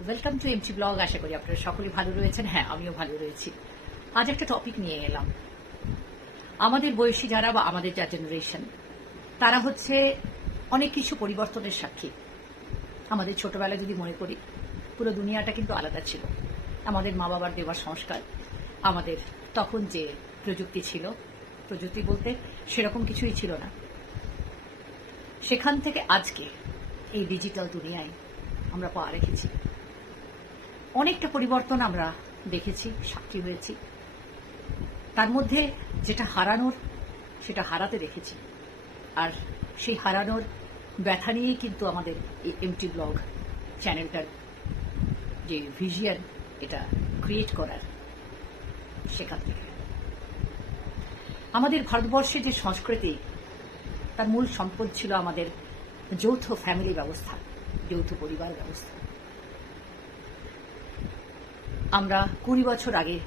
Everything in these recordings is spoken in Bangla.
ওয়েলকাম টু এমটি ব্লগ আশা করি আপনারা সকলে ভালো রয়েছেন। হ্যাঁ আমিও ভালো রয়েছি। আজ একটা টপিক নিয়ে এলাম। আমাদের বয়সী যারা বা আমাদের যা জেনারেশন তারা হচ্ছে অনেক কিছু পরিবর্তনের সাক্ষী। আমাদের ছোটবেলায় যদি মনে করি, পুরো দুনিয়াটা কিন্তু আলাদা ছিল। আমাদের মা বাবার দেওয়ার সংস্কার, আমাদের তখন যে প্রযুক্তি ছিল, প্রযুক্তি বলতে সেরকম কিছুই ছিল না। সেখান থেকে আজকে এই ডিজিটাল দুনিয়ায় আমরা পা রেখেছি। অনেকটা পরিবর্তন আমরা দেখেছি, সাক্ষী হয়েছি। তার মধ্যে যেটা হারানোর, সেটা হারাতে দেখেছি। আর সেই হারানোর ব্যথা নিয়েই কিন্তু আমাদের এই এমটি ব্লগ চ্যানেলটার যে ভিজিয়ান এটা ক্রিয়েট করার সেখান থেকে। আমাদের ভারতবর্ষে যে সংস্কৃতি, তার মূল সম্পদ ছিল আমাদের যৌথ ফ্যামিলি ব্যবস্থা, যৌথ পরিবার ব্যবস্থা। আমরা কুড়ি বছর আগে,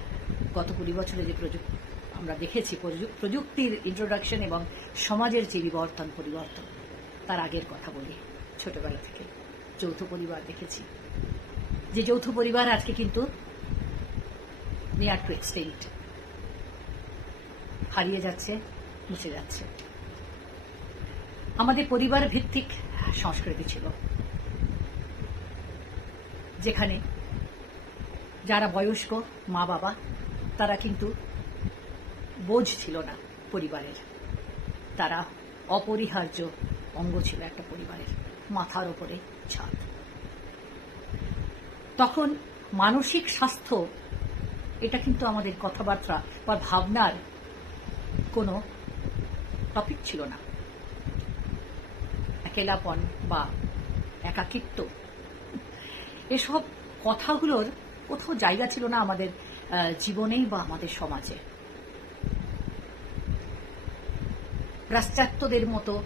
গত কুড়ি বছরে যে প্রযুক্তি, আমরা দেখেছি প্রযু- প্রযুক্তির ইন্ট্রোডাকশন এবং সমাজের যে বিবর্তন, পরিবর্তন, তার আগের কথা বলি, ছোটবেলা থেকে। যৌথ পরিবার দেখেছি। যে যৌথ পরিবার আজকে কিন্তু নিয়ার টু এক্সটেন্ট হারিয়ে যাচ্ছে, মুছে যাচ্ছে। আমাদের পরিবার ভিত্তিক সংস্কৃতি ছিল, যেখানে যারা বয়স্ক মা বাবা, তারা কিন্তু বোঝ ছিল না পরিবারের। তারা অপরিহার্য অঙ্গ ছিল একটা পরিবারের, মাথার ওপরে ছাদ। তখন মানসিক স্বাস্থ্য, এটা কিন্তু আমাদের কথাবার্তা বা ভাবনার কোনো টপিক ছিল না। একেলাপন বা একাকিত্ব, এসব কথাগুলোর কোথাও জায়গা ছিল না আমাদের জীবনেই বা আমাদের সমাজে। পাশ্চাত্যদের মতো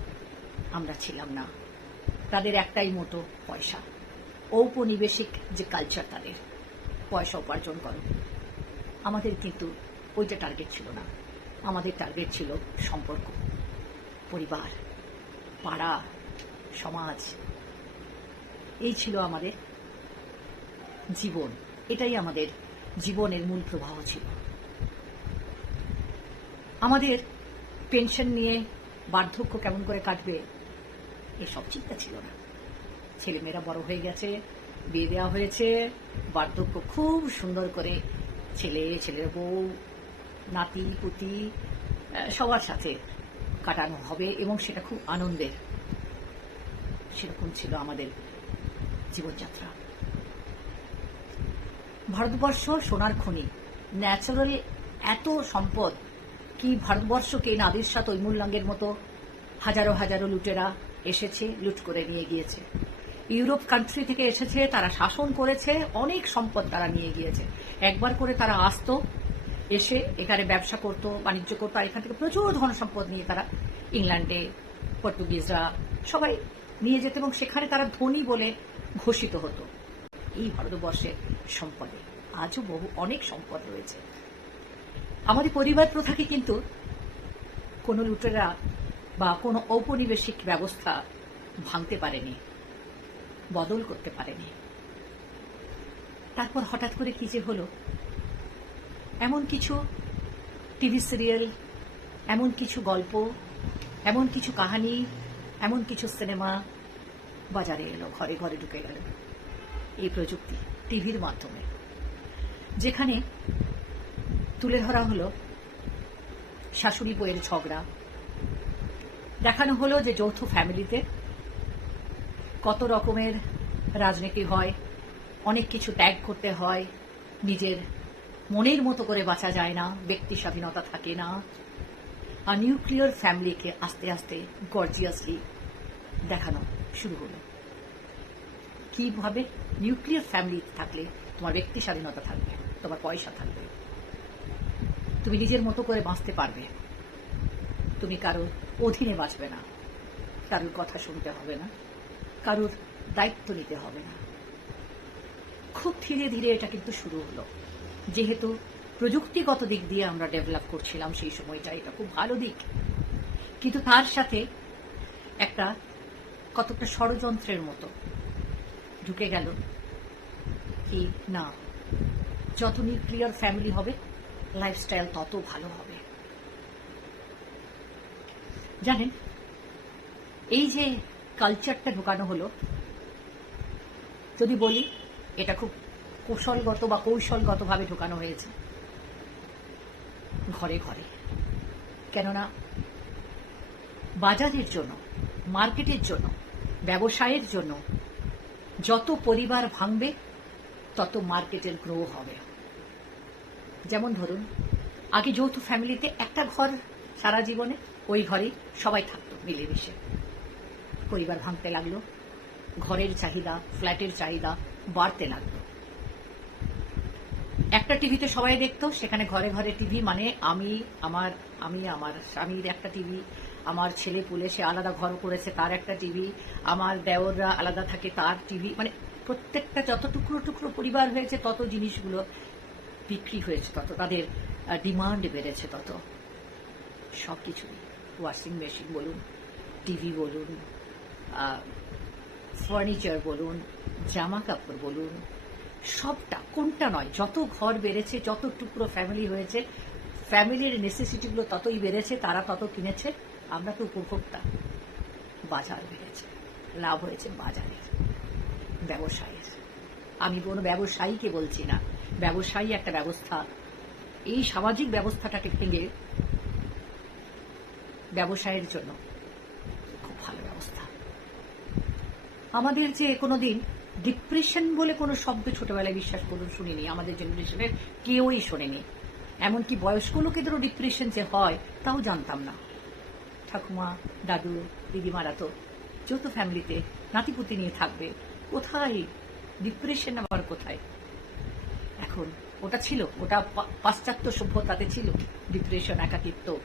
আমরা ছিলাম না। তাদের একটাই মতো পয়সা। ঔপনিবেশিক যে কালচার তাদের, পয়সা উপার্জন করো। আমাদের কিন্তু ওইটা টার্গেট ছিল না। আমাদের টার্গেট ছিল সম্পর্ক, পরিবার, পাড়া, সমাজ। এই ছিল আমাদের জীবন। এটাই আমাদের জীবনের মূল প্রবাহ ছিল। আমাদের পেনশন নিয়ে বার্ধক্য কেমন করে কাটবে, এসব চিন্তা ছিল না। ছেলেমেয়েরা বড় হয়ে গেছে, বিয়ে দেওয়া হয়েছে, বার্ধক্য খুব সুন্দর করে ছেলে, ছেলের বউ, নাতি, পুতি সবার সাথে কাটানো হবে এবং সেটা খুব আনন্দের। সেরকম ছিল আমাদের জীবনযাত্রা। ভারতবর্ষ সোনার খনি। ন্যাচারাল এত সম্পদ, কি ভারতবর্ষকে নাদিরশা তৈমুল্লাঙ্গের মতো হাজারো হাজারো লুটেরা এসেছে, লুট করে নিয়ে গিয়েছে। ইউরোপ কান্ট্রি থেকে এসেছে, তারা শাসন করেছে, অনেক সম্পদ তারা নিয়ে গিয়েছে। একবার করে তারা আসতো, এসে এখানে ব্যবসা করত, বাণিজ্য করতো, আর এখান থেকে প্রচুর ধন সম্পদ নিয়ে তারা ইংল্যান্ডে পর্তুগিজরা সবাই নিয়ে যেত এবং সেখানে তারা ধনী বলে ঘোষিত হতো। এই ভারতবর্ষের সম্পদে। আজও বহু, অনেক সম্পদ রয়েছে। আমাদের পরিবার প্রথাকে কিন্তু কোনো লুটেরা বা কোনো ঔপনিবেশিক ব্যবস্থা ভাঙতে পারেনি, বদল করতে পারেনি। তারপর হঠাৎ করে কি যে হলো? এমন কিছু টিভি সিরিয়াল, এমন কিছু গল্প, এমন কিছু কাহানি, এমন কিছু সিনেমা বাজারে এলো, ঘরে ঘরে ঢুকে গেল। এই প্রযুক্তি, টিভির মাধ্যমে, যেখানে তুলে ধরা হলো শাশুড়ি বইয়ের ঝগড়া, দেখানো হলো যে যৌথ ফ্যামিলিতে কত রকমের রাজনীতি হয়, অনেক কিছু ত্যাগ করতে হয়, নিজের মনের মতো করে বাঁচা যায় না, ব্যক্তি স্বাধীনতা থাকে না, আর নিউক্লিয়ার ফ্যামিলিকে আস্তে আস্তে গর্জিয়াসলি দেখানো শুরু হলো। কীভাবে নিউক্লিয়ার ফ্যামিলি থাকলে তোমার ব্যক্তি স্বাধীনতা থাকবে, তোমার পয়সা থাকবে? তুমি নিজের মতো করে বাঁচতে পারবে। তুমি কারোর অধীনে বাঁচবে না। কারোর কথা শুনতে হবে না। কারোর দায়িত্ব নিতে হবে না। খুব ধীরে ধীরে এটা কিন্তু শুরু হলো। যেহেতু প্রযুক্তিগত দিক দিয়ে আমরা ডেভেলপ করছিলাম সেই সময়টা, এটা খুব ভালো দিক। কিন্তু তার সাথে একটা কতটা ষড়যন্ত্রের মতো ঢুকে গেল। কি না? যত নিউক্লিয়ার ফ্যামিলি হবে লাইফস্টাইল তত ভালো হবে। জানেন, এই যে কালচারটা ঢোকানো হলো, যদি বলি, এটা খুব কৌশলগত বা কৌশলগতভাবে ঢোকানো হয়েছে। ঘরে ঘরে। কেননা, বাজারের জন্য মার্কেটের জন্য, ব্যবসায়ের জন্য যত পরিবার ভাঙবে, তত মার্কেটের গ্রো হবে। যেমন ধরুন, আগে যৌথ ফ্যামিলিতে একটা ঘর সারা জীবনে, ওই ঘরেই সবাই থাকতো মিলেমিশে। পরিবার ভাঙতে লাগল, ঘরের চাহিদা, ফ্ল্যাটের চাহিদা বাড়তে লাগল। একটা টিভিতে সবাই দেখতো, সেখানে ঘরে ঘরে টিভি মানে আমি, আমার আমি, আমার স্বামীর একটা টিভি আমার ছেলে পুলে সে আলাদা ঘর করেছে, তার একটা টিভি আমার দেওররা আলাদা থাকে, তার টিভি মানে প্রত্যেকটা যত টুকরো টুকরো পরিবার হয়েছে, তত জিনিসগুলো বিক্রি হয়েছে, তত তাদের ডিমান্ড বেড়েছে তত। সব কিছুই ওয়াশিং মেশিন বলুন টিভি বলুন ফার্নিচার বলুন জামা কাপড় বলুন, সবটা, কোনটা নয়, যত ঘর বেড়েছে, যত টুকরো ফ্যামিলি হয়েছে ফ্যামিলির নেসেসিটিগুলো ততই বেড়েছে, তারা তত কিনেছে। আমরা তো উপভোক্তা। বাজার বেড়েছে লাভ হয়েছে বাজারের, ব্যবসায়ের। আমি কোনো ব্যবসায়ীকে বলছি না। ব্যবসায়ী একটা ব্যবস্থা। এই সামাজিক ব্যবস্থাটাকে ভেঙে ব্যবসায়ের জন্য খুব ভালো ব্যবস্থা। আমাদের যে কোনোদিন ডিপ্রেশন বলে কোনো শব্দ ছোটবেলায় বিশ্বাস করুন, শুনিনি। আমাদের জেনারেশনের কেউই শোনেনি। এমনকি বয়স্ক লোকেদেরও ডিপ্রেশন যে হয়, তাও জানতাম না। ঠাকুমা, দাদু, দিদিমারা তো যৌথ ফ্যামিলিতে নাতিপুতি নিয়ে থাকবে। কোথায়? ডিপ্রেশন আবার কোথায়? এখন ওটা ছিল, ওটা পাশ্চাত্য সভ্যতাতে ছিল। ডিপ্রেশন একাকিত্ব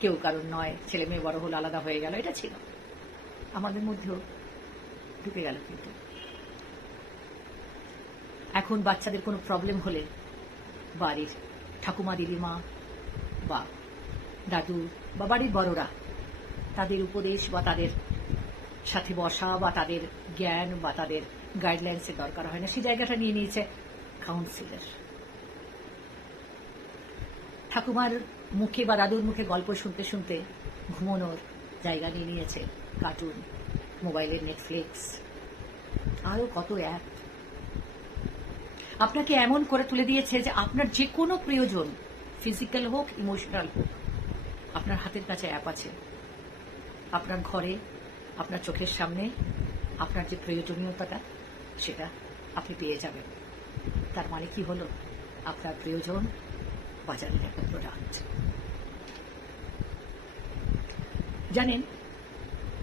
কেউ কারণ নয়। ছেলে মেয়ে বড় হলো আলাদা হয়ে গেল, এটা ছিল। আমাদের মধ্যেও ঢুকে গেল কিন্তু। এখন বাচ্চাদের কোনো প্রবলেম হলে বাড়ির ঠাকুমা, দিদিমা বা দাদু বা বাড়ির বড়রা তাদের উপদেশ বা তাদের সাথে বসা বা তাদের জ্ঞান বা তাদের গাইডলাইন্সের দরকার হয় না। সেই জায়গাটা নিয়ে নিয়েছে কাউন্সিলর ঠাকুমার মুখে বা দাদুর মুখে গল্প শুনতে শুনতে ঘুমোনোর জায়গা নিয়ে নিয়েছে কার্টুন মোবাইলের নেটফ্লিক্স আরও কত অ্যাপ আপনাকে এমন করে তুলে দিয়েছে যে আপনার যে কোনো প্রয়োজন ফিজিক্যাল হোক ইমোশনাল হোক, আপনার হাতের কাছে অ্যাপ আছে। আপনার ঘরে, আপনার চোখের সামনে, আপনার যে প্রয়োজনীয়তাটা, সেটা আপনি পেয়ে যাবেন। তার মানে কি হলো? আপনার প্রয়োজন বাজারের একটা প্রোডাক্ট জানেন,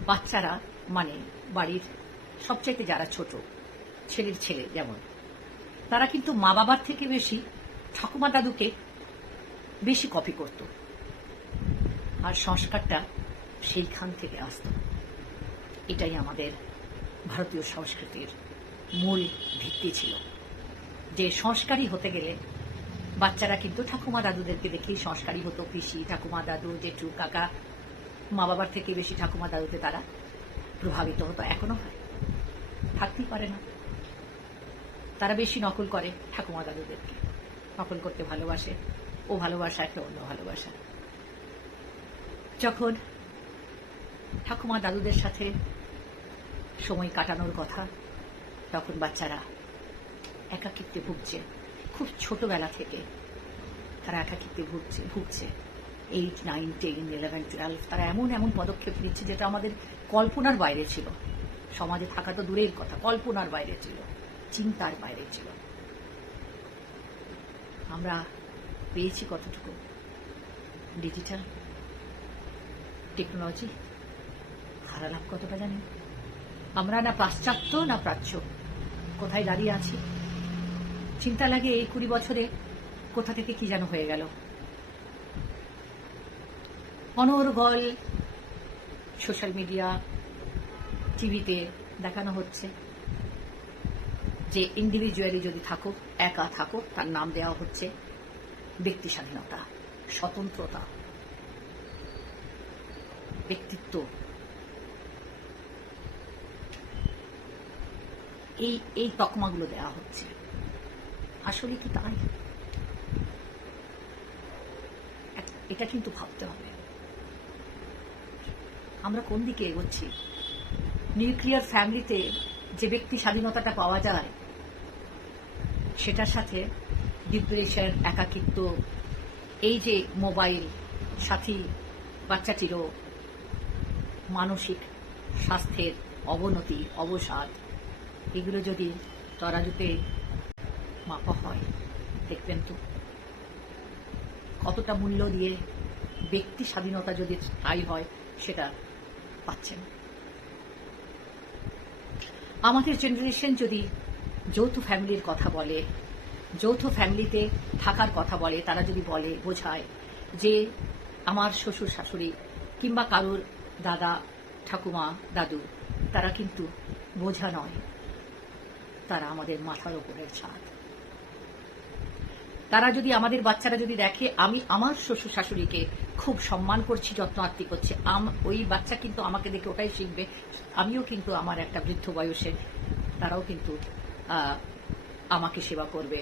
বাচ্চারা মানে বাড়ির সবচাইতে যারা ছোট, ছেলের ছেলে যেমন, তারা কিন্তু মা বাবার থেকে বেশি ঠাকুমা দাদুকে বেশি কপি করত। আর সংস্কারটা সেইখান থেকে আসত এটাই আমাদের ভারতীয় সংস্কৃতির মূল ভিত্তি ছিল। যে সংস্কারী হতে গেলে বাচ্চারা কিন্তু ঠাকুমা দাদুদেরকে দেখেই সংস্কারী হতো। পিসি, ঠাকুমা দাদু, জেঠু, কাকা, মা বাবার থেকে বেশি ঠাকুমা দাদুতে তারা প্রভাবিত হতো। এখনও হয়। থাকতেই পারে না। তারা বেশি নকল করে ঠাকুমা দাদুদেরকে। নকল করতে ভালোবাসে। ও ভালোবাসা একটা অন্য ভালোবাসা। যখন ঠাকুমা দাদুদের সাথে সময় কাটানোর কথা। তখন বাচ্চারা একাকিত্বে ভুগছে। খুব ছোটবেলা থেকে তারা একাকিত্বে ভুগছে ভুগছে। Eight nine ten eleven twelve তারা এমন এমন পদক্ষেপ নিচ্ছে যেটা আমাদের কল্পনার বাইরে ছিল। সমাজে থাকা তো দূরের কথা, কল্পনার বাইরে ছিল, চিন্তার বাইরে ছিল। আমরা পেয়েছি কতটুকু? ডিজিটাল টেকনোলজি হারালাম কতটা জানি আমরা না পাশ্চাত্য, না প্রাচ্য? কোথায় দাঁড়িয়ে আছি? চিন্তা লাগে এই কুড়ি বছরে কোথা থেকে কি যেন হয়ে গেল। অনর্গল, সোশ্যাল মিডিয়া, টিভিতে দেখানো হচ্ছে যে ইন্ডিভিজুয়ালি যদি থাকো, একা থাকো, তার নাম দেওয়া হচ্ছে ব্যক্তি স্বাধীনতা, স্বতন্ত্রতা, ব্যক্তিত্ব। এই এই তকমাগুলো দেওয়া হচ্ছে। আসলে কি তাই? এটা কিন্তু ভাবতে হবে। আমরা কোন দিকে এগোচ্ছি? নিউক্লিয়ার ফ্যামিলিতে যে ব্যক্তি স্বাধীনতাটা পাওয়া যায়, সেটার সাথে ডিপ্রেশন, একাকিত্ব, এই যে মোবাইল সাথী বাচ্চাটিরও মানসিক স্বাস্থ্যের অবনতি, অবসাদ এগুলো যদি তরাজুতে মাপা হয়, দেখবেন তো কতটা মূল্য দিয়ে ব্যক্তি স্বাধীনতা যদি স্থায়ী হয়, সেটা পাচ্ছেন। আমাদের জেনারেশন যদি যৌথ ফ্যামিলির কথা বলে, যৌথ ফ্যামিলিতে থাকার কথা বলে, তারা যদি বলে, বোঝায় যে আমার শ্বশুর, শাশুড়ি কিংবা কারোর দাদা, ঠাকুমা, দাদু, তারা কিন্তু বোঝা নয়। তারা আমাদের মাথার উপরের ছাদ। তারা যদি আমাদের বাচ্চারা যদি দেখে, আমি আমার শ্বশুর শাশুড়িকে খুব সম্মান করছি, যত্ন আত্মি করছি ওই বাচ্চা কিন্তু আমাকে দেখে ওটাই শিখবে। আমিও কিন্তু আমার একটা বৃদ্ধ বয়সে তারাও কিন্তু আমাকে সেবা করবে।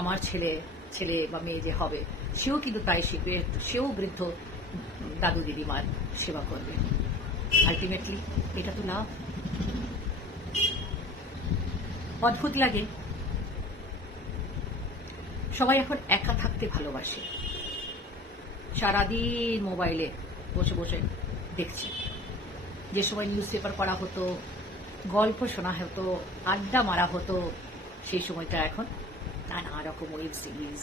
আমার ছেলে ছেলে বা মেয়ে যে হবে, সেও কিন্তু তাই শিখবে। সেও বৃদ্ধ দাদু দিদিমার সেবা করবে। আলটিমেটলি এটা তো লাভ। অদ্ভুত লাগে। সবাই এখন একা থাকতে ভালোবাসে। সারাদিন মোবাইলে বসে বসে দেখছে। যে সময় নিউজ পেপার পড়া হতো, গল্প শোনা হতো, আড্ডা মারা হতো, সেই সময়টা এখন নানা রকম ওয়েব সিরিজ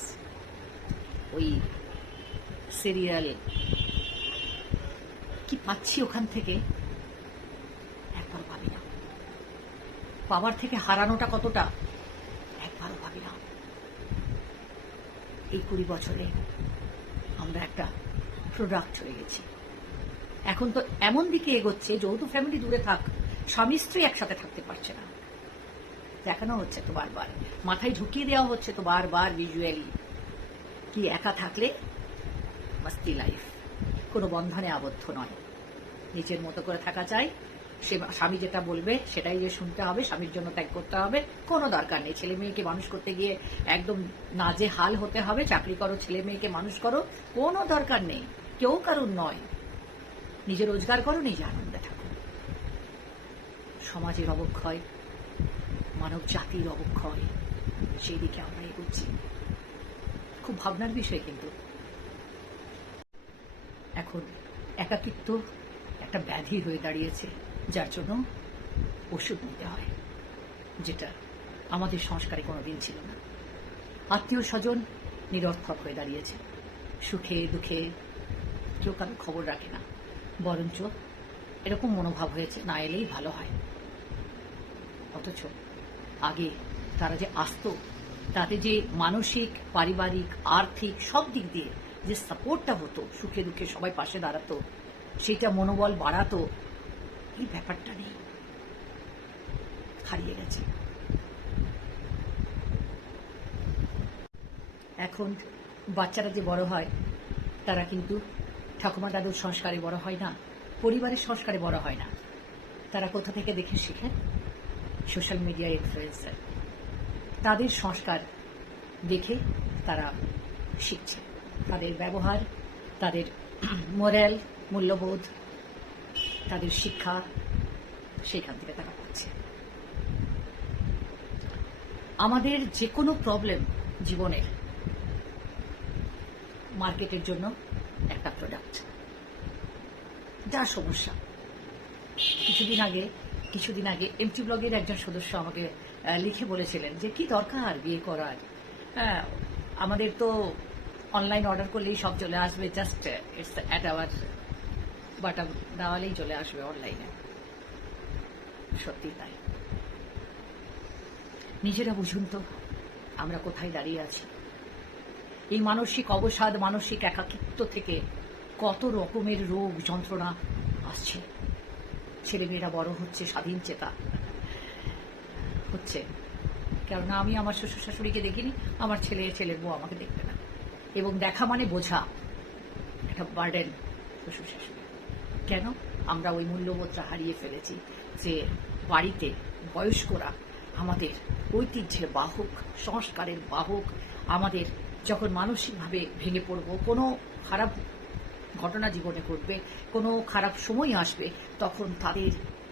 ওই সিরিয়াল কি পাচ্ছি ওখান থেকে একবার ভাবি না পাওয়ার থেকে হারানোটা কতটা? একবারও ভাবি না। এই কুড়ি বছরে আমরা একটা প্রোডাক্ট হয়ে গেছি। এখন তো এমন দিকে এগোচ্ছে, যৌথ ফ্যামিলি দূরে থাক, স্বামী স্ত্রী একসাথে থাকতে পারছে না। দেখানো হচ্ছে তো বারবার। মাথায় ঢুকিয়ে দেওয়া হচ্ছে তো বারবার ভিজুয়ালি কি একা থাকলে? মাস্তি লাইফ কোনো বন্ধনে আবদ্ধ নয়। নিজের মতো করে থাকা চাই সে স্বামী যেটা বলবে সেটাই যে শুনতে হবে, স্বামীর জন্য ত্যাগ করতে হবে, কোনো দরকার নেই। ছেলে মেয়েকে মানুষ করতে গিয়ে একদম নাজে হাল হতে হবে, চাকরি করো, ছেলে মেয়েকে মানুষ করো, কোনো দরকার নেই। কেউ কারুর নয়। নিজে রোজগার করো, নিজে আনন্দে থাকো। সমাজের অবক্ষয়, মানব জাতির অবক্ষয়, সেই দিকে আমরা এগোচ্ছি। খুব ভাবনার বিষয় কিন্তু। এখন একাকিত্ব একটা ব্যাধি হয়ে দাঁড়িয়েছে। যার জন্য ওষুধ নিতে হয়, যেটা আমাদের সংস্কারে কোনোদিন ছিল না। আত্মীয় স্বজন নিরর্থক হয়ে দাঁড়িয়েছে। সুখে দুঃখে কেউ কারও খবর রাখে না। বরঞ্চ এরকম মনোভাব হয়েছে, না এলেই ভালো হয়। অথচ আগে তারা যে আসতো, তাতে যে মানসিক, পারিবারিক, আর্থিক সব দিক দিয়ে যে সাপোর্টটা হতো, সুখে দুঃখে সবাই পাশে দাঁড়াতো, সেটা মনোবল বাড়াতো এই ব্যাপারটা নেই হারিয়ে গেছে। এখন বাচ্চারা যে বড় হয়, তারা কিন্তু ঠাকুমা দাদুর সংস্কারে বড় হয় না, পরিবারের সংস্কারে বড় হয় না। তারা কোথা থেকে দেখে শিখে? Social media influencer. তাদের সংস্কার দেখে তারা শিখছে। তাদের ব্যবহার, তাদের মোরাল, মূল্যবোধ তাদের শিক্ষা সেখান থেকে তারা পাচ্ছে। আমাদের যে কোনো প্রবলেম জীবনের মার্কেটের জন্য একটা প্রোডাক্ট যা সমস্যা। কিছুদিন আগে কিছুদিন আগে এমটি ব্লগের একজন সদস্য আমাকে লিখে বলেছিলেন যে, কি দরকার বিয়ে করার? হ্যাঁ আমাদের তো অনলাইন অর্ডার করলেই সব চলে আসবে just it's at our Bata দেওয়ালেই চলে আসবে অনলাইনে সত্যি তাই। নিজেরা বুঝুন তো, আমরা কোথায় দাঁড়িয়ে আছি? এই মানসিক অবসাদ, মানসিক একাকিত্ব থেকে কত রকমের রোগ, যন্ত্রণা আসছে। ছেলে ছেলেমেয়েরা বড় হচ্ছে, স্বাধীন চেতা হচ্ছে। কেননা আমি আমার শ্বশুর শাশুড়িকে দেখিনি, আমার ছেলে, ছেলের বউ আমাকে দেখবে না। এবং দেখা মানে বোঝা। একটা বার্ডেন শ্বশুর শাশুড়ি কেন? আমরা ওই মূল্যবোধটা হারিয়ে ফেলেছি যে বাড়িতে বয়স্করা আমাদের ঐতিহ্যের বাহক, সংস্কারের বাহক, আমাদের যখন মানসিকভাবে ভেঙে পড়ব, কোনো খারাপ ঘটনা জীবনে ঘটবে, কোনো খারাপ সময় আসবে, তখন তাদের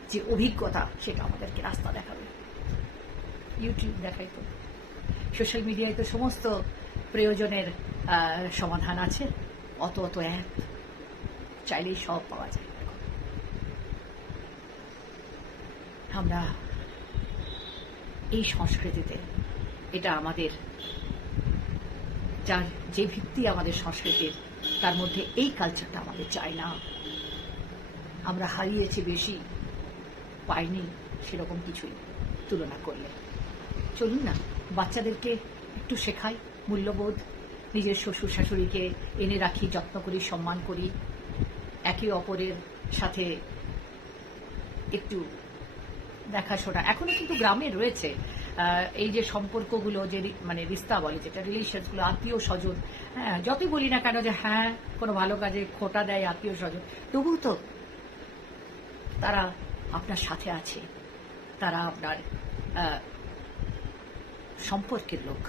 যে অভিজ্ঞতা, সেটা আমাদেরকে রাস্তা দেখাবে। ইউটিউব দেখাই তো। সোশ্যাল মিডিয়ায় তো সমস্ত প্রয়োজনের সমাধান আছে। অত অত অ্যাপ চাইলেই সব পাওয়া যায়। আমরা এই সংস্কৃতিতে, এটা আমাদের, যার যে ভিত্তি আমাদের সংস্কৃতির, তার মধ্যে এই কালচারটা আমাদের চাই না। আমরা হারিয়েছি বেশি, পাইনি সেরকম কিছুই তুলনা করলে। চলুন না, বাচ্চাদেরকে একটু শেখাই মূল্যবোধ, নিজের শ্বশুর শাশুড়িকে এনে রাখি, যত্ন করি, সম্মান করি, একে অপরের সাথে একটু দেখাশোনা এখনও কিন্তু গ্রামে রয়েছে এই যে সম্পর্কগুলো যে মানে রিস্তা বলে যেটা রিলেশনগুলো আত্মীয় স্বজন। হ্যাঁ যতই বলি না কেন যে হ্যাঁ কোনো ভালো কাজে খোটা দেয় আত্মীয় স্বজন, তবুও তো তারা আপনার সাথে আছে। তারা আপনার সম্পর্কের লোক।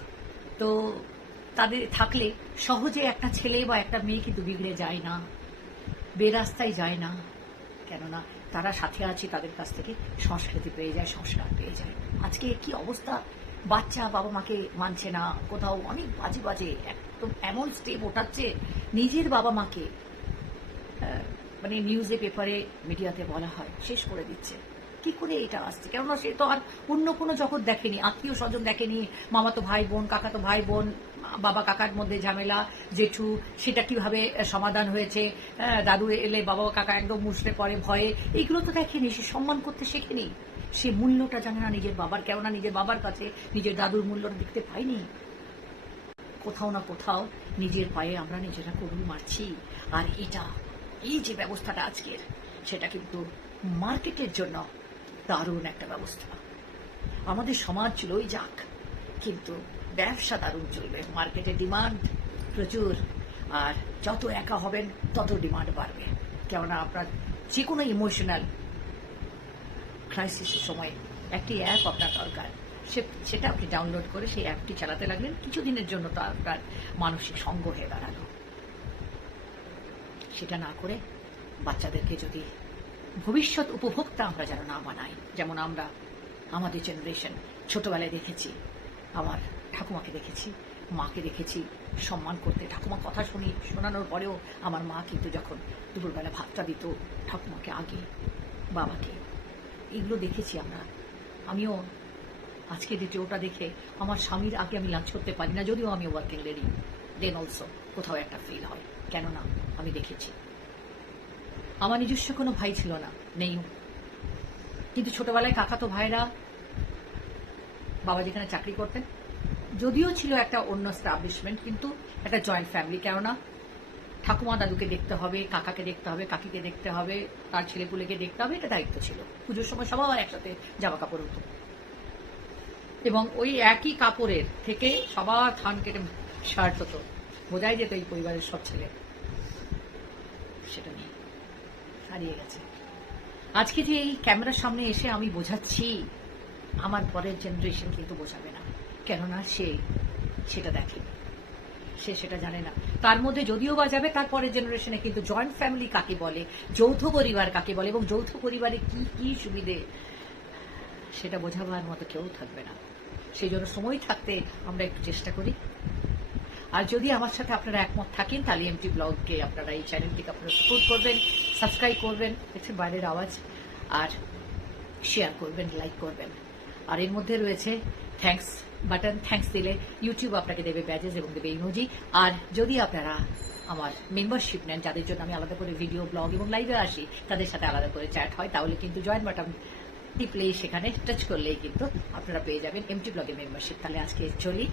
তো তাদের থাকলে সহজে একটা ছেলে বা একটা মেয়ে কিন্তু বিগড়ে যায় না, বেরাস্তায় যায় না। কেননা তারা সাথে আছে, তাদের কাছ থেকে সংস্কৃতি পেয়ে যায়, সংস্কার পেয়ে যায়। আজকে কি অবস্থা? বাচ্চা বাবা মাকে মানছে না, কোথাও অনেক বাজে বাজে, একদম এমন স্টেপ ওঠাচ্ছে নিজের বাবা মাকে মানে নিউজে পেপারে মিডিয়াতে বলা হয়, শেষ করে দিচ্ছে। কি করে এটা আসছে? কেননা সে তো আর অন্য কোনো জগৎ দেখেনি। আত্মীয় স্বজন দেখেনি। মামা তো ভাই বোন কাকা তো ভাই বোন বাবা কাকার মধ্যে ঝামেলা জেঠু সেটা কীভাবে সমাধান হয়েছে? হ্যাঁ, দাদু এলে বাবা কাকা একদম মুসড়ে পড়ে ভয়ে। এইগুলো তো দেখেনি সে সম্মান করতে শেখেনি। সে মূল্যটা জানে না নিজের বাবার কেননা নিজের বাবার কাছে নিজের দাদুর মূল্যটা দেখতে পাইনি। কোথাও না কোথাও নিজের পায়ে আমরা নিজেরা গরু মারছি। আর এটা এই যে ব্যবস্থাটা আজকের সেটা কিন্তু মার্কেটের জন্য দারুণ একটা ব্যবস্থা। আমাদের সমাজ চলই যাক, কিন্তু ব্যবসা দারুণ চলবে। মার্কেটে ডিমান্ড প্রচুর, আর যত একা হবেন, তত ডিমান্ড বাড়বে। কেননা আপনার যে কোনো ইমোশনাল ক্রাইসিসের সময় একটি অ্যাপ আপনার দরকার। সে, সেটা আপনি ডাউনলোড করে সেই অ্যাপটি চালাতে লাগলেন, কিছুদিনের জন্য তো আপনার মানসিক সঙ্গ হয়ে দাঁড়াল। সেটা না করে বাচ্চাদেরকে যদি ভবিষ্যৎ উপভোক্তা আমরা যেন না বানাই। যেমন আমরা আমাদের জেনারেশন ছোটবেলায় দেখেছি, আমার ঠাকুমাকে দেখেছি, মাকে দেখেছি, সম্মান করতে। ঠাকুমা কথা শুনি, শোনানোর পরেও আমার মা কিন্তু যখন দুপুরবেলা ভাতটা দিত, ঠাকুমাকে, আগে, বাবাকে, এগুলো দেখেছি আমরা। আমিও আজকে ওটা দেখে আমার স্বামীর আগে আমি লাঞ্চ করতে পারি না, যদিও আমি ওয়ার্কিং লেডি দেন অলসো কোথাও একটা ফিল হয়। কেননা আমি দেখেছি। আমার নিজস্ব কোনো ভাই ছিল না নেই কিন্তু ছোটবেলায় কাকাতো ভাইরা বাবা যেখানে চাকরি করতেন, যদিও ছিল একটা অন্য স্টাবলিশমেন্ট কিন্তু একটা জয়েন্ট ফ্যামিলি কেননা ঠাকুমা দাদুকে দেখতে হবে, কাকাকে দেখতে হবে, কাকিকে দেখতে হবে, তার ছেলেপুলেকে দেখতে হবে, এটা দায়িত্ব ছিল। পুজোর সময় সবাই একসাথে জামা কাপড় হতো এবং ওই একই কাপড়ের থেকে সবার থান কেটে শার্ট হতো। বোঝাই যেত এই পরিবারের সব ছেলে। সেটা নেই হারিয়ে গেছে। আজকে যে এই ক্যামেরার সামনে এসে আমি বোঝাচ্ছি, আমার পরের জেনারেশন কিন্তু বোঝাবে না। কেননা সে সেটা দেখে। সে সেটা জানে না। তার মধ্যে যদিও বা যাবে, তার পরের জেনারেশনে কিন্তু জয়েন্ট ফ্যামিলি কাকে বলে, যৌথ পরিবার কাকে বলে এবং যৌথ পরিবারে কি কি সুবিধে, সেটা বোঝাবার মতো কেউ থাকবে না। সেই জন্য সময় থাকতে আমরা একটু চেষ্টা করি। আর যদি আমার সাথে আপনারা একমত থাকেন, তাহলে এমটি ব্লগকে আপনারা এই চ্যানেলটিকে আপনারা সাপোর্ট করবেন। সাবস্ক্রাইব করবেন দেখছেন বাইরের আওয়াজ, আর শেয়ার করবেন লাইক করবেন। আর এর মধ্যে রয়েছে থ্যাঙ্কস বাটন থ্যাঙ্কস দিলে ইউটিউব আপনাকে দেবে ব্যাজেস এবং দেবে ইমোজি আর যদি আপনারা আমার মেম্বারশিপ নেন, যাদের জন্য আমি আলাদা করে ভিডিও ব্লগ এবং লাইভে আসি, তাদের সাথে আলাদা করে চ্যাট হয়, তাহলে কিন্তু জয়েন বাটন টিপলেই সেখানে টাচ করলেই কিন্তু আপনারা পেয়ে যাবেন এমটি ব্লগের মেম্বারশিপ তাহলে আজকে চলি।